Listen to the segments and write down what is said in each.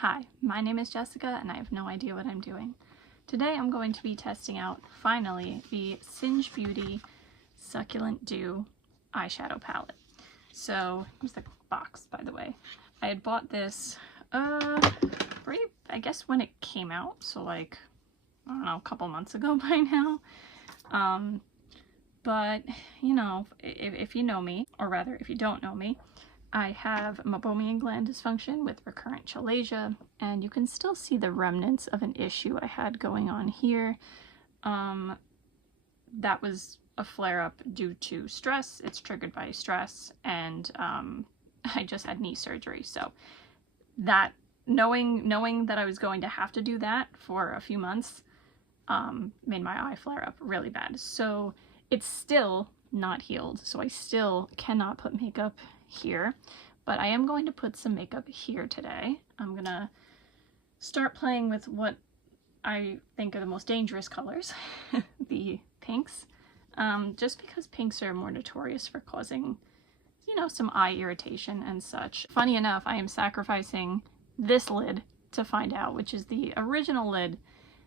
Hi, my name is Jessica and I have no idea what I'm doing. Today I'm going to be testing out, finally, the Singe Beauty Succulent Dew eyeshadow palette. So, here's the box, by the way. I had bought this, I guess when it came out, so like, I don't know, a couple months ago by now. But, you know, if you know me, or rather, if you don't know me, I have meibomian gland dysfunction with recurrent chalasia, and you can still see the remnants of an issue I had going on here. That was a flare-up due to stress. It's triggered by stress, and I just had knee surgery. So that knowing that I was going to have to do that for a few months made my eye flare up really bad. So it's still not healed, so I still cannot put makeup here, but I am going to put some makeup here today. I'm gonna start playing with what I think are the most dangerous colors, the pinks, just because pinks are more notorious for causing, you know, some eye irritation and such. Funny enough, I am sacrificing this lid to find out, which is the original lid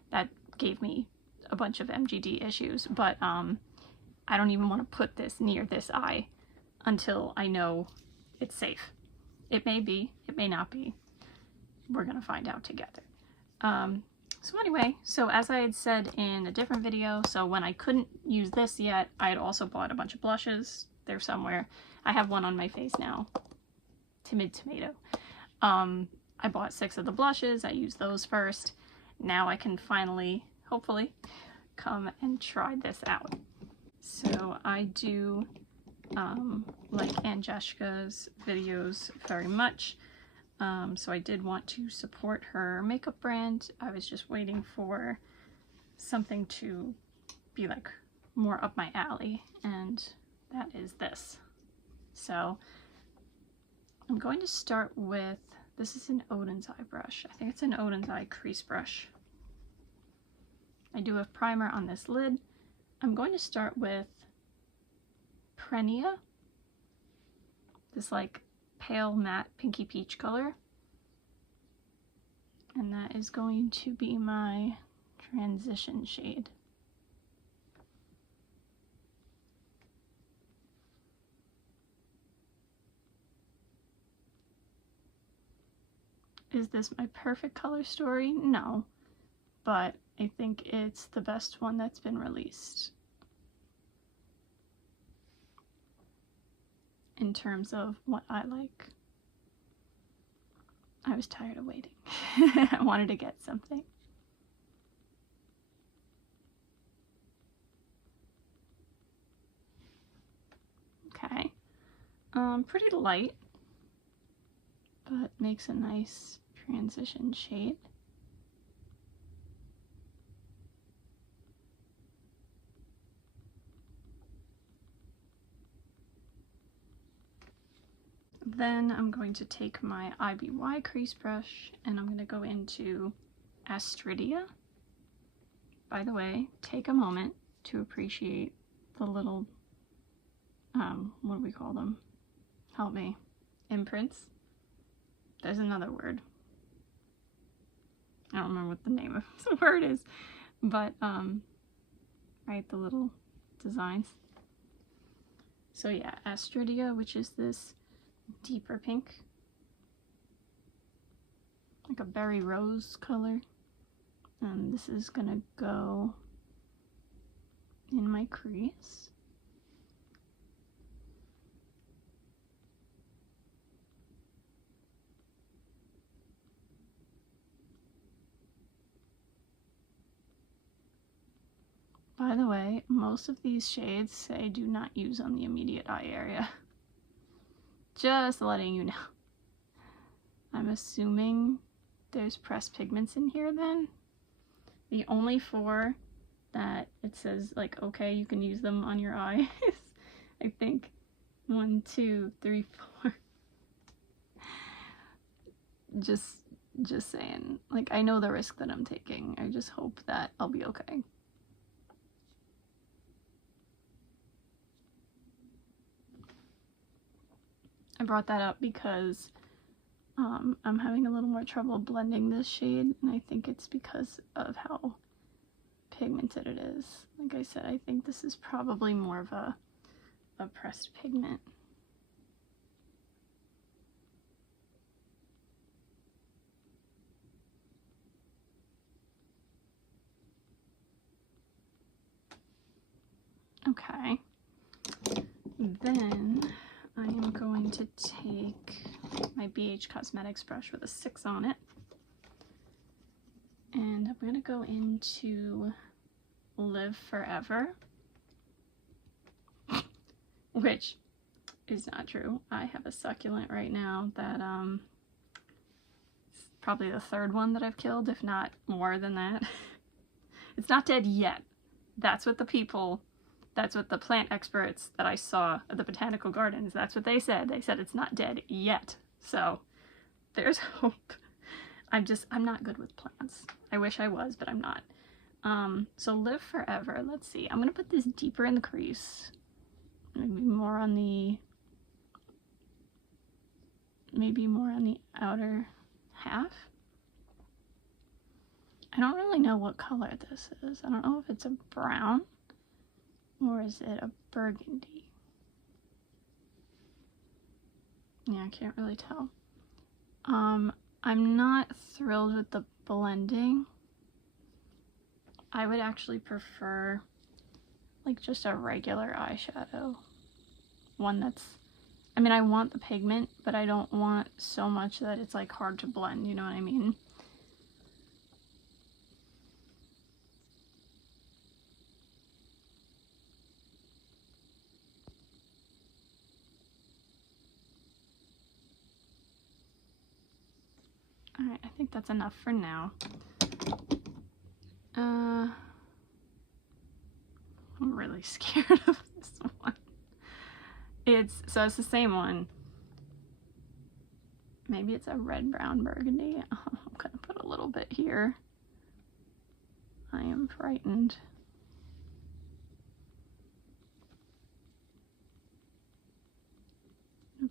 that gave me a bunch of MGD issues, but I don't even want to put this near this eye until I know it's safe. It may be, it may not be. We're gonna find out together. So anyway, so as I had said in a different video, so when I couldn't use this yet, I had also bought a bunch of blushes. They're somewhere. I have one on my face now. Timid Tomato. I bought 6 of the blushes. I used those first. Now I can finally, hopefully, come and try this out. So I do like Aunt Jessica's videos very much, so I did want to support her makeup brand. I was just waiting for something to be like more up my alley, and that is this. So I'm going to start with, this is an Odin's Eye brush. I think it's an Odin's Eye crease brush. I do have primer on this lid. I'm going to start with Prenia, this like pale matte pinky peach color, and that is going to be my transition shade. Is this my perfect color story? No, but I think it's the best one that's been released in terms of what I like. I was tired of waiting. I wanted to get something. Okay. Pretty light, but makes a nice transition shade. Then I'm going to take my IBY crease brush and I'm going to go into Astridia. By the way, take a moment to appreciate the little, what do we call them? Help me. Imprints? There's another word. I don't remember what the name of the word is, but, right, the little designs. So yeah, Astridia, which is this deeper pink, like a berry rose color, and this is gonna go in my crease. By the way, most of these shades say do not use on the immediate eye area. Just letting you know. I'm assuming there's pressed pigments in here then. The only 4 that it says like, okay, you can use them on your eyes. I think 1, 2, 3, 4. Just saying. Like, I know the risk that I'm taking. I just hope that I'll be okay. I brought that up because I'm having a little more trouble blending this shade, and I think it's because of how pigmented it is. Like I said, I think this is probably more of a pressed pigment. Okay, then I am going to take my BH Cosmetics brush with a 6 on it, and I'm going to go into Live Forever, which is not true. I have a succulent right now that is probably the 3rd one that I've killed, if not more than that. It's not dead yet. That's what the plant experts that I saw at the botanical gardens, that's what they said. They said it's not dead yet. So there's hope. I'm not good with plants. I wish I was, but I'm not. So Live Forever, let's see. I'm gonna put this deeper in the crease. Maybe more on the outer half. I don't really know what color this is. I don't know if it's a brown or is it a burgundy. Yeah, I can't really tell. I'm not thrilled with the blending. I would actually prefer like just a regular eyeshadow. One that's, I mean, I want the pigment, but I don't want so much that it's like hard to blend, you know what I mean? Alright, I think that's enough for now. I'm really scared of this one. It's the same one. Maybe it's a red, brown, burgundy. Oh, I'm gonna put a little bit here. I am frightened.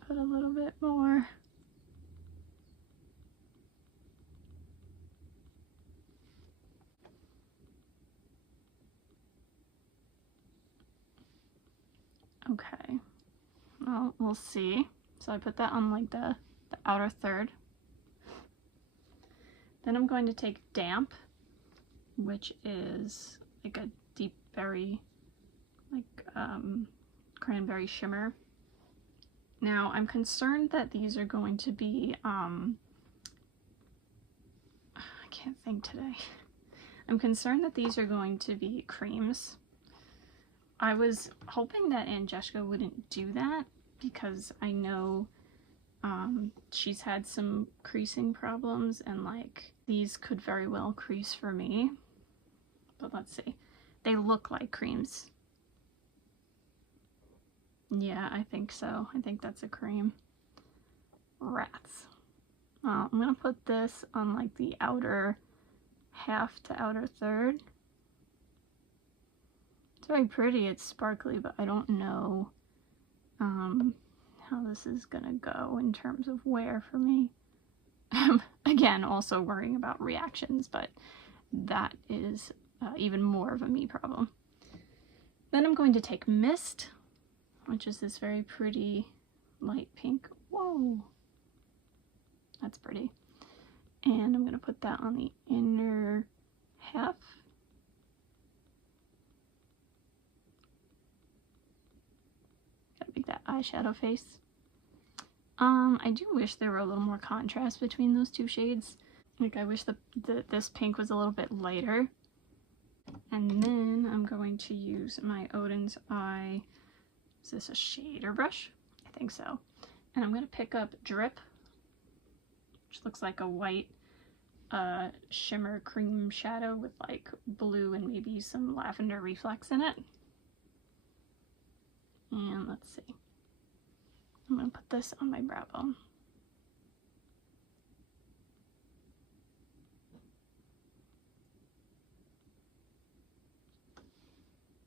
Put a little bit more. Okay, well, we'll see. So I put that on like the outer third. Then I'm going to take Damp, which is like a deep berry, like cranberry shimmer. Now I'm concerned that these are going to be, I can't think today. I'm concerned that these are going to be creams. I was hoping that Angelica wouldn't do that because I know she's had some creasing problems and like these could very well crease for me. But let's see. They look like creams. Yeah, I think so. I think that's a cream. Rats. Well, I'm gonna put this on like the outer half to outer third. It's very pretty, it's sparkly, but I don't know how this is gonna go in terms of wear for me. Again, also worrying about reactions, but that is even more of a me problem. Then I'm going to take Mist, which is this very pretty light pink. Whoa, that's pretty. And I'm gonna put that on the inner half. Gotta make that eyeshadow face. I do wish there were a little more contrast between those two shades. Like I wish this pink was a little bit lighter. And then I'm going to use my Odin's Eye. Is this a shader brush? I think so. And I'm going to pick up Drip, which looks like a white shimmer cream shadow with like blue and maybe some lavender reflex in it. And let's see. I'm going to put this on my brow bone.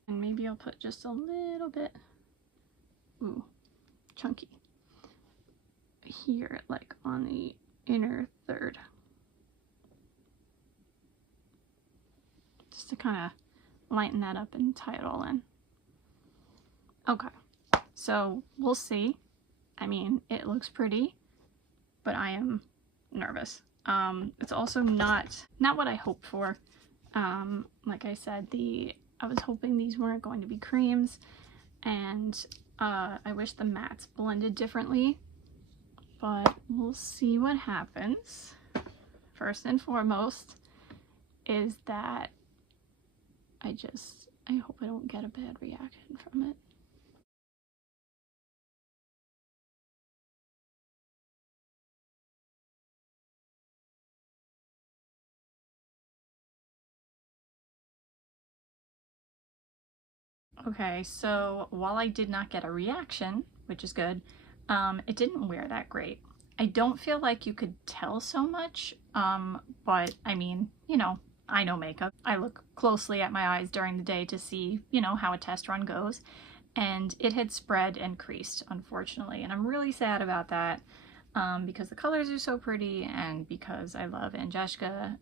And maybe I'll put just a little bit, ooh, chunky, here, like on the inner third. Just to kind of lighten that up and tie it all in. Okay, so we'll see. I mean, it looks pretty, but I am nervous. It's also not what I hoped for. Like I said, I was hoping these weren't going to be creams, and I wish the mattes blended differently, but we'll see what happens. First and foremost is that I hope I don't get a bad reaction from it. Okay, so while I did not get a reaction, which is good, it didn't wear that great. I don't feel like you could tell so much, but I mean, you know, I know makeup. I look closely at my eyes during the day to see, you know, how a test run goes, and it had spread and creased, unfortunately, and I'm really sad about that, because the colors are so pretty and because I love Angeshka.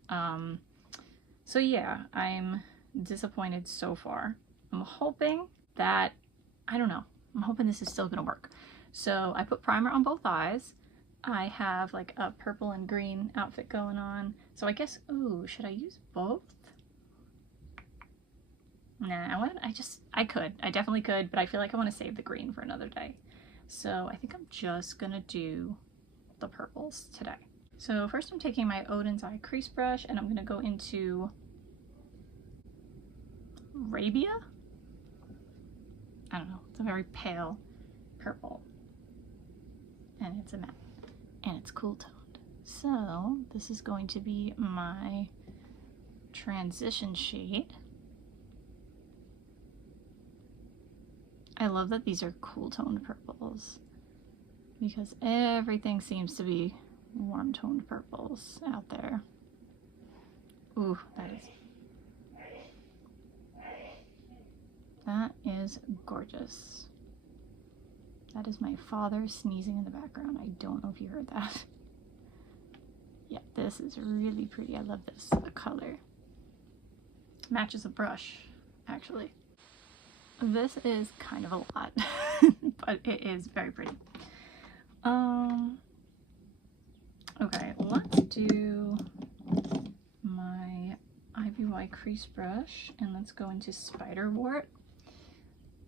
So yeah, I'm disappointed so far. I'm hoping that, I don't know, I'm hoping this is still gonna work. So I put primer on both eyes. I have like a purple and green outfit going on. So I guess, ooh, should I use both? Nah, I definitely could, but I feel like I want to save the green for another day. So I think I'm just gonna do the purples today. So first I'm taking my Odin's Eye crease brush and I'm gonna go into Arabia? I don't know, it's a very pale purple. And it's a matte. And it's cool toned. So this is going to be my transition shade. I love that these are cool toned purples because everything seems to be warm toned purples out there. Ooh, that is gorgeous. That is my father sneezing in the background. I don't know if you heard that. Yeah, this is really pretty. I love this color. Matches a brush, actually. This is kind of a lot, but it is very pretty. Okay, let's do my IVY crease brush and let's go into Spiderwort,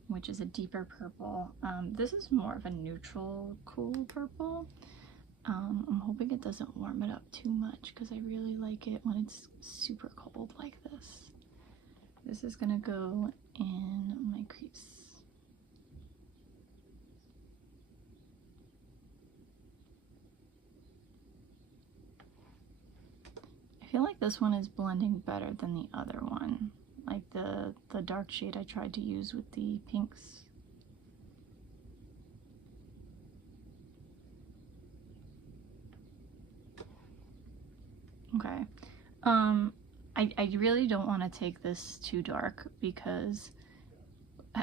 which is a deeper purple. This is more of a neutral, cool purple. I'm hoping it doesn't warm it up too much because I really like it when it's super cold like this. This is gonna go in my crease. I feel like this one is blending better than the other one, like the dark shade I tried to use with the pinks. Okay, I really don't want to take this too dark because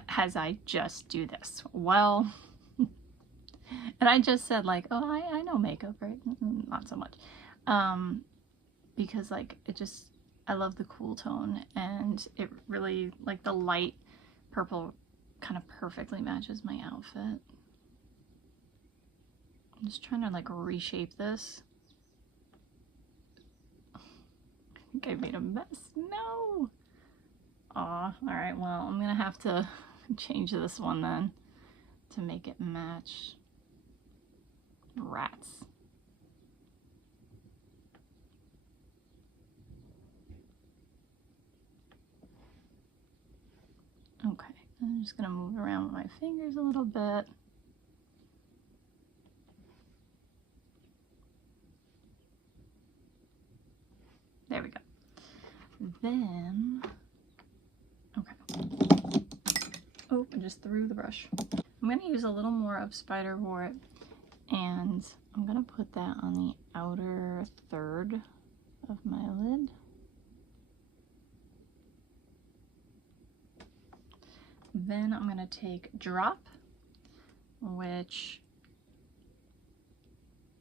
as I just do this, well, and I just said like, oh, I know makeup, right? Not so much, because like I love the cool tone and it really, like the light purple kind of perfectly matches my outfit. I'm just trying to like reshape this. I think I made a mess. No! Aw, alright, well, I'm gonna have to change this one then to make it match. Rats. Okay, I'm just gonna move around with my fingers a little bit. There we go. Then, okay. Oh, I just threw the brush. I'm gonna use a little more of Spiderwort and I'm gonna put that on the outer third of my lid. Then I'm gonna take Drop, which,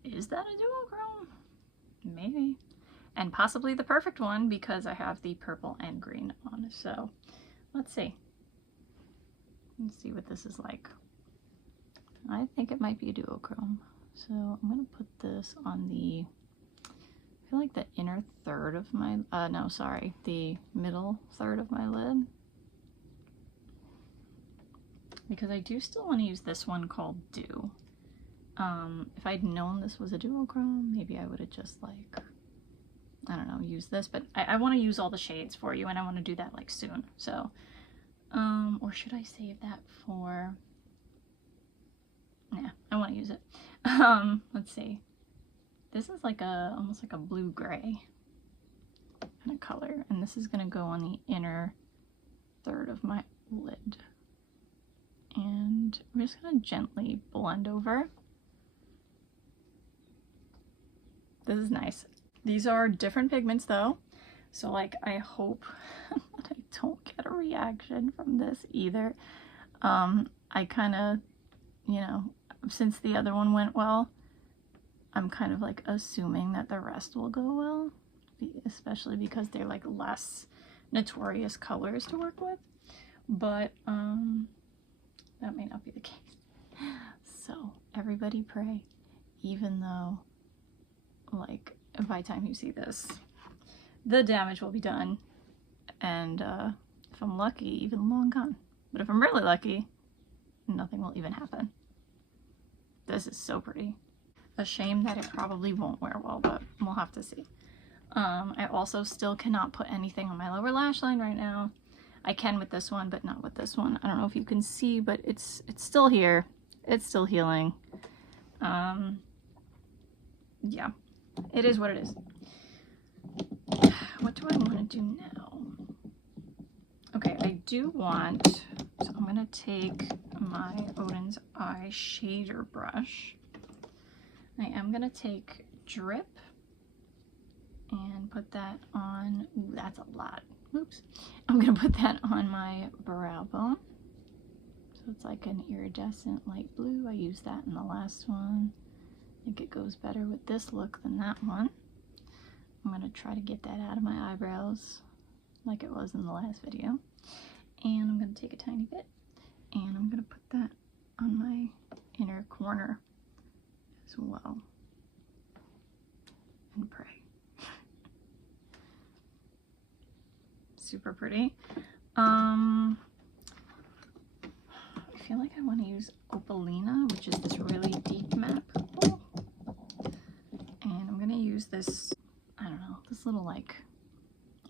is that a duochrome? Maybe. And possibly the perfect one because I have the purple and green on. So let's see. Let's see what this is like. I think it might be a duochrome. So I'm going to put this on the, I feel like the inner third of my, no, sorry, the middle third of my lid. Because I do still want to use this one called Dew. If I'd known this was a duochrome, maybe I would have just like, I don't know, used this. But I want to use all the shades for you, and I want to do that like soon. So, or should I save that for... Yeah, I want to use it. Let's see. This is like a, almost like a blue-gray kind of color. And this is going to go on the inner third of my lid. And we're just going to gently blend over. This is nice. These are different pigments though. So like, I hope that I don't get a reaction from this either. I kind of, you know, since the other one went well, I'm kind of like assuming that the rest will go well, especially because they're like less notorious colors to work with. But that may not be the case. So everybody pray, even though like by the time you see this, the damage will be done, and if I'm lucky, even long gone. But if I'm really lucky, nothing will even happen. This is so pretty. A shame that it probably won't wear well, but we'll have to see. I also still cannot put anything on my lower lash line right now. I can with this one, but not with this one. I don't know if you can see, but it's still here. It's still healing. Yeah, it is what it is. What do I want to do now? Okay, I do want, so I'm going to take my Odin's Eye shader brush. I am going to take Drip and put that on, ooh, that's a lot. Oops. I'm going to put that on my brow bone. So it's like an iridescent light blue. I used that in the last one. I think it goes better with this look than that one. I'm going to try to get that out of my eyebrows like it was in the last video. And I'm going to take a tiny bit and I'm going to put that on my inner corner as well. And pray. Super pretty. I feel like I want to use Opalina, which is this really deep matte purple. And I'm going to use this, I don't know, this little like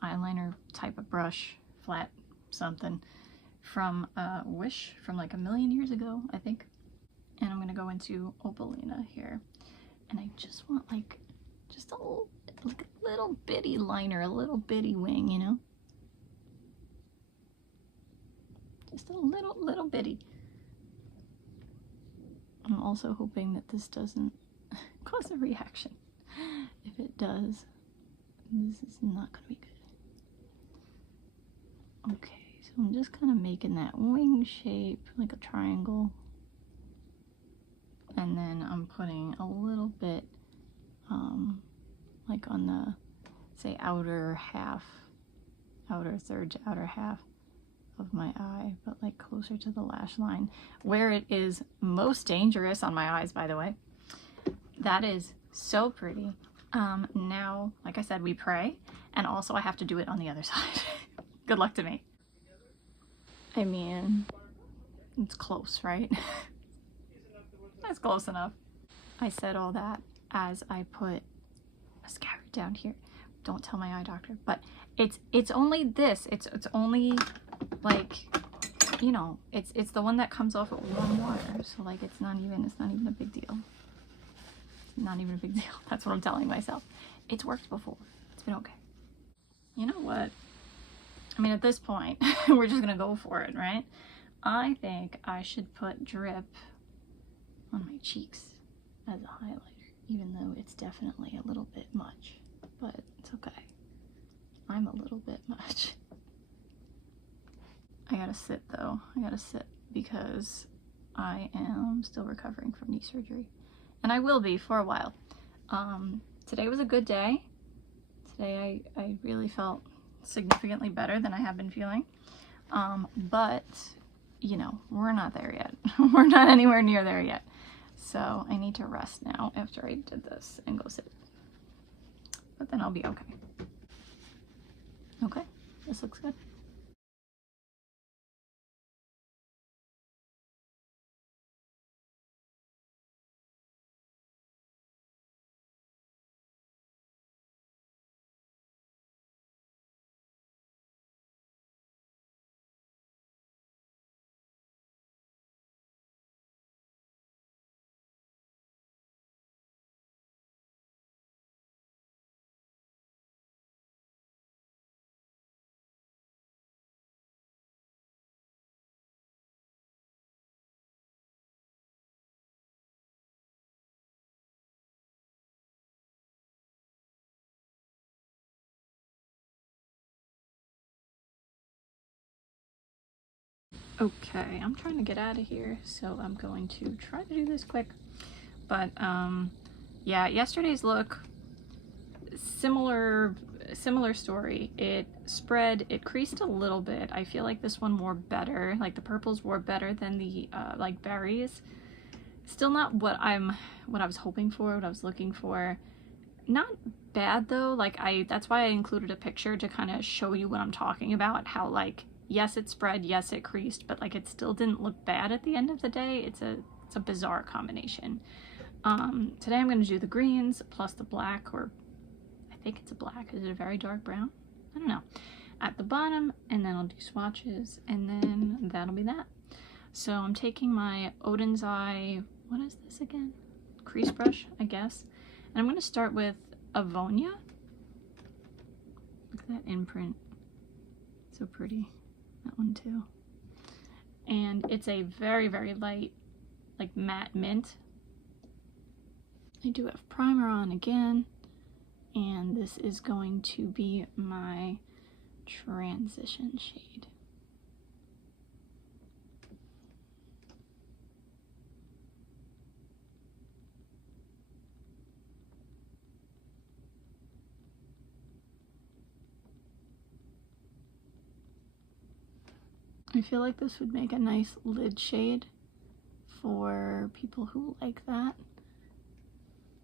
eyeliner type of brush, flat something, from Wish from like a million years ago, I think. And I'm going to go into Opalina here. And I just want like, just a little bitty liner, a little bitty wing, you know? Just a little bitty. I'm also hoping that this doesn't cause a reaction. If it does, this is not going to be good. Okay, so I'm just kind of making that wing shape, like a triangle. And then I'm putting a little bit, like on the, say, outer half, outer third to outer half of my eye, but like closer to the lash line, where it is most dangerous on my eyes, by the way. That is so pretty. Now, like I said, we pray, and also I have to do it on the other side. Good luck to me. I mean, it's close, right? That's close enough. I said all that as I put mascara down here. Don't tell my eye doctor, but it's only this. It's only like, you know, it's the one that comes off at warm water. So like it's not even a big deal. Not even a big deal. That's what I'm telling myself. It's worked before. It's been okay. You know what? I mean, at this point, we're just gonna go for it, right? I think I should put Drip on my cheeks as a highlighter, even though it's definitely a little bit much, but it's okay. I'm a little bit much. I gotta sit though. I gotta sit because I am still recovering from knee surgery. And I will be for a while. today was a good day. Today I really felt significantly better than I have been feeling. But, you know, we're not there yet. We're not anywhere near there yet. So I need to rest now after I did this and go sit. But then I'll be okay. Okay, this looks good. Okay, I'm trying to get out of here, so I'm going to try to do this quick. But yeah, yesterday's look, similar story. It spread, it creased a little bit. I feel like this one wore better, like the purples wore better than the like berries. Still not what I was hoping for, what I was looking for. Not bad though, like that's why I included a picture to kind of show you what I'm talking about, how like yes it spread, yes it creased, but like it still didn't look bad at the end of the day. It's a bizarre combination. Today I'm going to do the greens plus the black, or I think it's a black. Is it a very dark brown? I don't know. At the bottom, and then I'll do swatches, and then that'll be that. So I'm taking my Odin's Eye, what is this again? Crease brush, I guess. And I'm going to start with Avonia. Look at that imprint. So pretty. That one too. And it's a very, very light, like matte mint. I do have primer on again. And this is going to be my transition shade. I feel like this would make a nice lid shade for people who like that.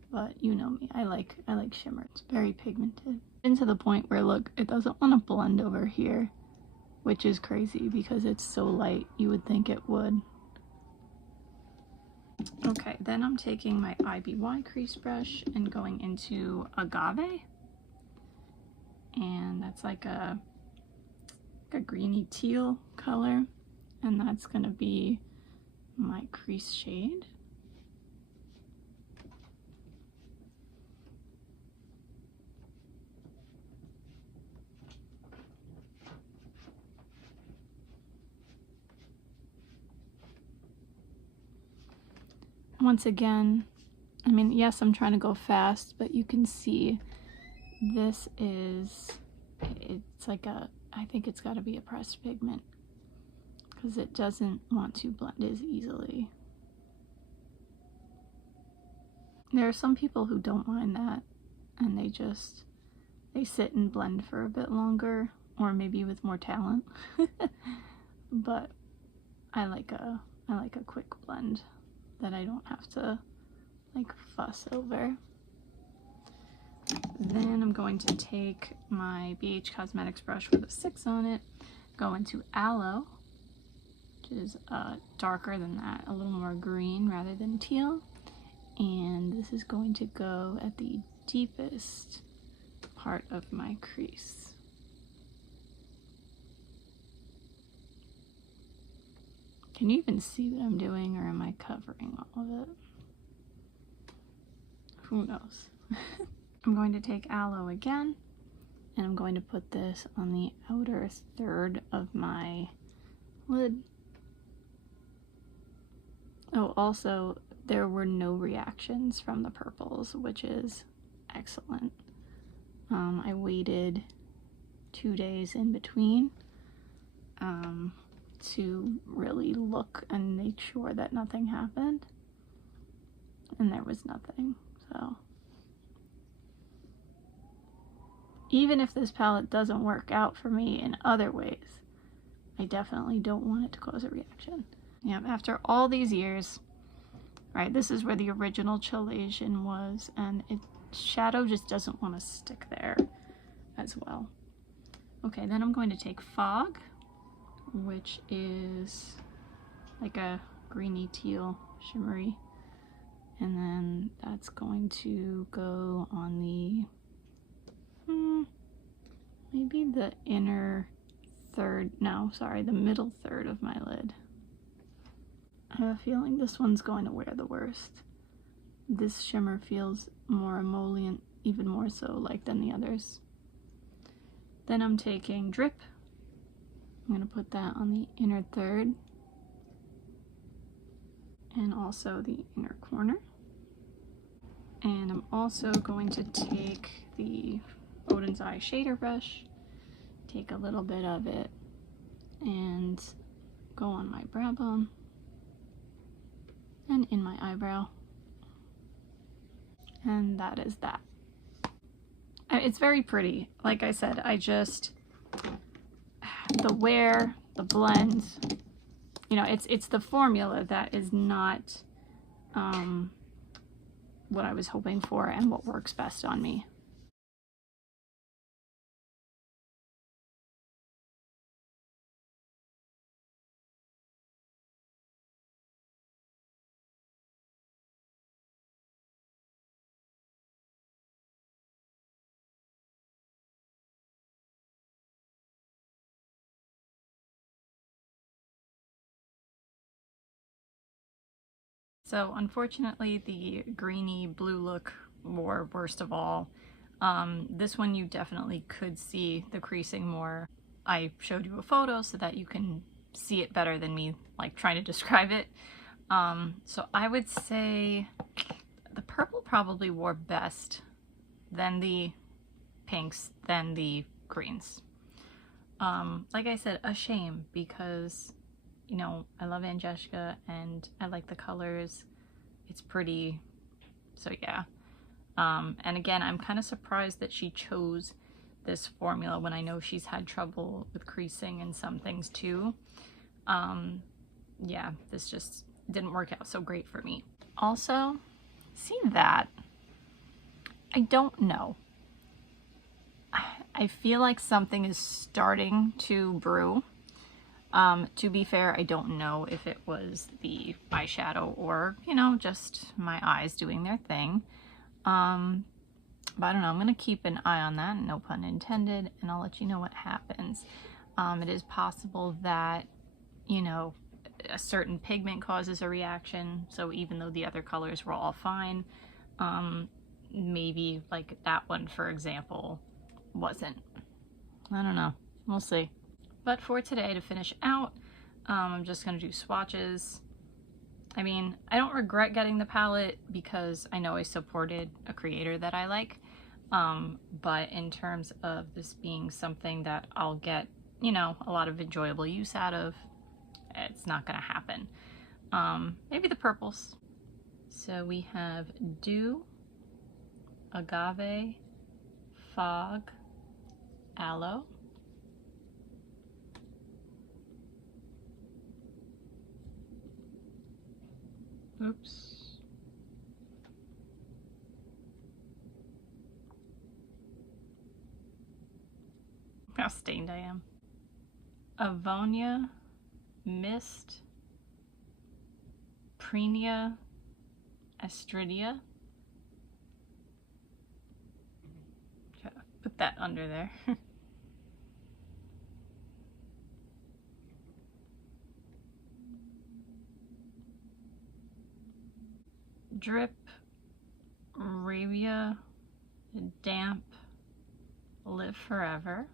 But you know me, I like shimmer. It's very pigmented. And to the point where, look, it doesn't want to blend over here, which is crazy because it's so light. You would think it would. Okay, then I'm taking my IBY crease brush and going into Agave. And that's like a greeny teal color. And that's gonna be my crease shade. Once again, I mean, yes, I'm trying to go fast, but you can see this is, it's like a, I think it's got to be a pressed pigment because it doesn't want to blend as easily. There are some people who don't mind that, and they sit and blend for a bit longer, or maybe with more talent. But I like a quick blend that I don't have to like fuss over. Then I'm going to take my BH Cosmetics brush with a 6 on it, go into Aloe, which is darker than that, a little more green rather than teal, and this is going to go at the deepest part of my crease. Can you even see what I'm doing, or am I covering all of it? Who knows? I'm going to take Aloe again, and I'm going to put this on the outer third of my lid. Oh, also, there were no reactions from the purples, which is excellent. I waited 2 days in between to really look and make sure that nothing happened, and there was nothing. So even if this palette doesn't work out for me in other ways, I definitely don't want it to cause a reaction. Yeah, after all these years, right, this is where the original Chalasian was, and shadow just doesn't want to stick there as well. Okay, then I'm going to take Fog, which is like a greeny teal shimmery, and then that's going to go on the maybe the inner third, no, sorry, the middle third of my lid. I have a feeling this one's going to wear the worst. This shimmer feels more emollient, even more so like than the others. Then I'm taking Drip. I'm going to put that on the inner third and also the inner corner. And I'm also going to take the Odin's Eye shader brush, take a little bit of it, and go on my brow bone and in my eyebrow. And that is that. It's very pretty. Like I said, the wear, the blend, you know, it's the formula that is not what I was hoping for and what works best on me. So unfortunately the greeny blue look wore worst of all. This one you definitely could see the creasing more. I showed you a photo so that you can see it better than me like trying to describe it. So I would say the purple probably wore best, then the pinks, then the greens. Like I said, a shame because, you know, I love Angelica and I like the colors. It's pretty, so yeah. And again, I'm kind of surprised that she chose this formula when I know she's had trouble with creasing and some things too. Yeah, this just didn't work out so great for me. Also, see that? I don't know. I feel like something is starting to brew. To be fair, I don't know if it was the eyeshadow or, you know, just my eyes doing their thing. But I don't know, I'm going to keep an eye on that, no pun intended, and I'll let you know what happens. It is possible that, you know, a certain pigment causes a reaction, so even though the other colors were all fine, maybe like that one, for example, wasn't. I don't know. We'll see. But for today, to finish out, I'm just going to do swatches. I mean, I don't regret getting the palette because I know I supported a creator that I like. But in terms of this being something that I'll get, you know, a lot of enjoyable use out of, it's not going to happen. Maybe the purples. So we have Dew, Agave, Fog, Aloe, oops, how stained I am, Avonia, Mist, Prenia, Astridia. Try to put that under there. Drip, Arabia, Damp, Live Forever,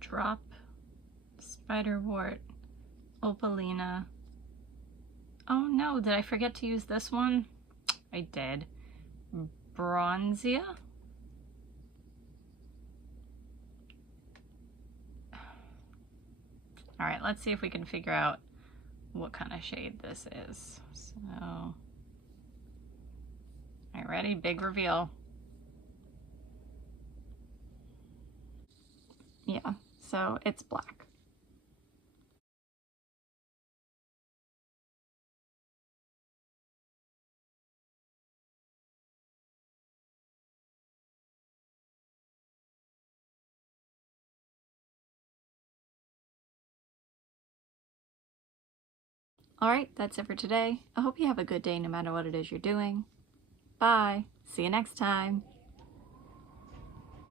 Drop, Spiderwort, Opalina. Oh no, did I forget to use this one? I did. Bronzia, All right, let's see if we can figure out what kind of shade this is. So, all right, ready? Big reveal. Yeah, so it's black. All right, that's it for today. I hope you have a good day no matter what it is you're doing. Bye. See you next time.